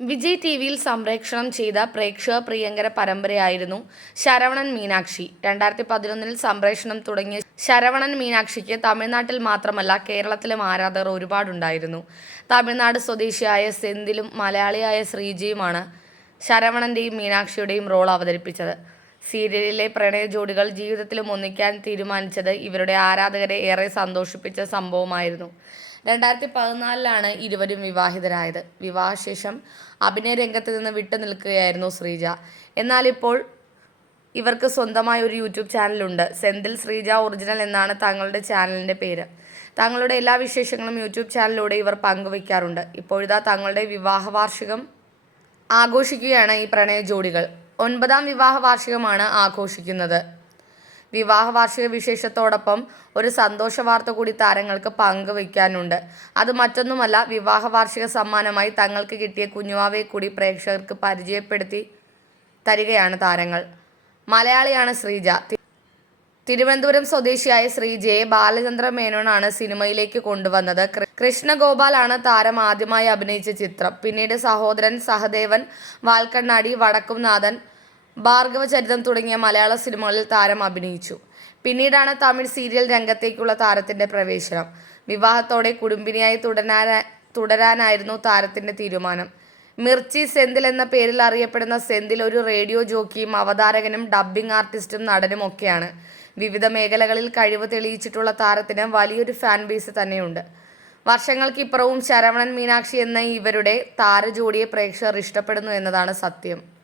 Vijay T വിയിൽ സംപ്രേക്ഷണം ചെയ്ത പ്രേക്ഷക പ്രിയങ്കര പരമ്പരയായിരുന്നു ശരവണൻ മീനാക്ഷി. രണ്ടായിരത്തി പതിനൊന്നിൽ സംപ്രേഷണം തുടങ്ങിയ ശരവണൻ മീനാക്ഷിക്ക് തമിഴ്നാട്ടിൽ മാത്രമല്ല കേരളത്തിലും ആരാധകർ ഒരുപാടുണ്ടായിരുന്നു. തമിഴ്നാട് സ്വദേശിയായ സെന്തിലും മലയാളിയായ ശ്രീജിയുമാണ് ശരവണന്റെയും മീനാക്ഷിയുടെയും റോൾ അവതരിപ്പിച്ചത്. സീരിയലിലെ പ്രണയ ജോഡികൾ ജീവിതത്തിലും ഒന്നിക്കാൻ തീരുമാനിച്ചത് ഇവരുടെ ആരാധകരെ ഏറെ സന്തോഷിപ്പിച്ച സംഭവമായിരുന്നു. രണ്ടായിരത്തി പതിനാലിലാണ് ഇരുവരും വിവാഹിതരായത്. വിവാഹശേഷം അഭിനയ രംഗത്ത് നിന്ന് വിട്ടു നിൽക്കുകയായിരുന്നു ശ്രീജ. എന്നാൽ ഇപ്പോൾ ഇവർക്ക് സ്വന്തമായ ഒരു യൂട്യൂബ് ചാനലുണ്ട്. സെന്തിൽ ശ്രീജ ഒറിജിനൽ എന്നാണ് തങ്ങളുടെ ചാനലിന്റെ പേര്. തങ്ങളുടെ എല്ലാ വിശേഷങ്ങളും യൂട്യൂബ് ചാനലിലൂടെ ഇവർ പങ്കുവയ്ക്കാറുണ്ട്. ഇപ്പോഴിതാ തങ്ങളുടെ വിവാഹ വാർഷികം ആഘോഷിക്കുകയാണ് ഈ പ്രണയ ജോഡികൾ. ഒൻപതാം വിവാഹ വാർഷികമാണ് ആഘോഷിക്കുന്നത്. വിവാഹ വാർഷിക വിശേഷത്തോടൊപ്പം ഒരു സന്തോഷ വാർത്ത കൂടി താരങ്ങൾക്ക് പങ്കുവയ്ക്കാനുണ്ട്. അത് മറ്റൊന്നുമല്ല വിവാഹ വാർഷിക സമ്മാനമായി തങ്ങൾക്ക് കിട്ടിയ കുഞ്ഞുവാവയെ കൂടി പ്രേക്ഷകർക്ക് പരിചയപ്പെടുത്തി തരികയാണ് താരങ്ങൾ. മലയാളിയാണ് ശ്രീജ. തിരുവനന്തപുരം സ്വദേശിയായ ശ്രീജയെ ബാലചന്ദ്ര മേനോനാണ് സിനിമയിലേക്ക് കൊണ്ടുവന്നത്. കൃഷ്ണഗോപാലാണ് താരം ആദ്യമായി അഭിനയിച്ച ചിത്രം. പിന്നീട് സഹോദരൻ സഹദേവൻ വാൽക്കണ്ണാടി വടക്കുംനാഥൻ ഭാർഗവചരിതം തുടങ്ങിയ മലയാള സിനിമകളിൽ താരം അഭിനയിച്ചു. പിന്നീടാണ് തമിഴ് സീരിയൽ രംഗത്തേക്കുള്ള താരത്തിന്റെ പ്രവേശനം. വിവാഹത്തോടെ കുടുംബിനിയായി തുടരാനാ തുടരാനായിരുന്നു താരത്തിന്റെ തീരുമാനം. മിർച്ചി സെന്തിൽ എന്ന പേരിൽ അറിയപ്പെടുന്ന സെന്തിൽ ഒരു റേഡിയോ ജോക്കിയും അവതാരകനും ഡബ്ബിംഗ് ആർട്ടിസ്റ്റും നടനും ഒക്കെയാണ്. വിവിധ മേഖലകളിൽ കഴിവ് തെളിയിച്ചിട്ടുള്ള താരത്തിന് വലിയൊരു ഫാൻ ബേസ് തന്നെയുണ്ട്. വർഷങ്ങൾക്കിപ്പുറവും ശരവണൻ മീനാക്ഷി എന്ന ഇവരുടെ താരജോഡിയെ പ്രേക്ഷകർ ഇഷ്ടപ്പെടുന്നു എന്നതാണ് സത്യം.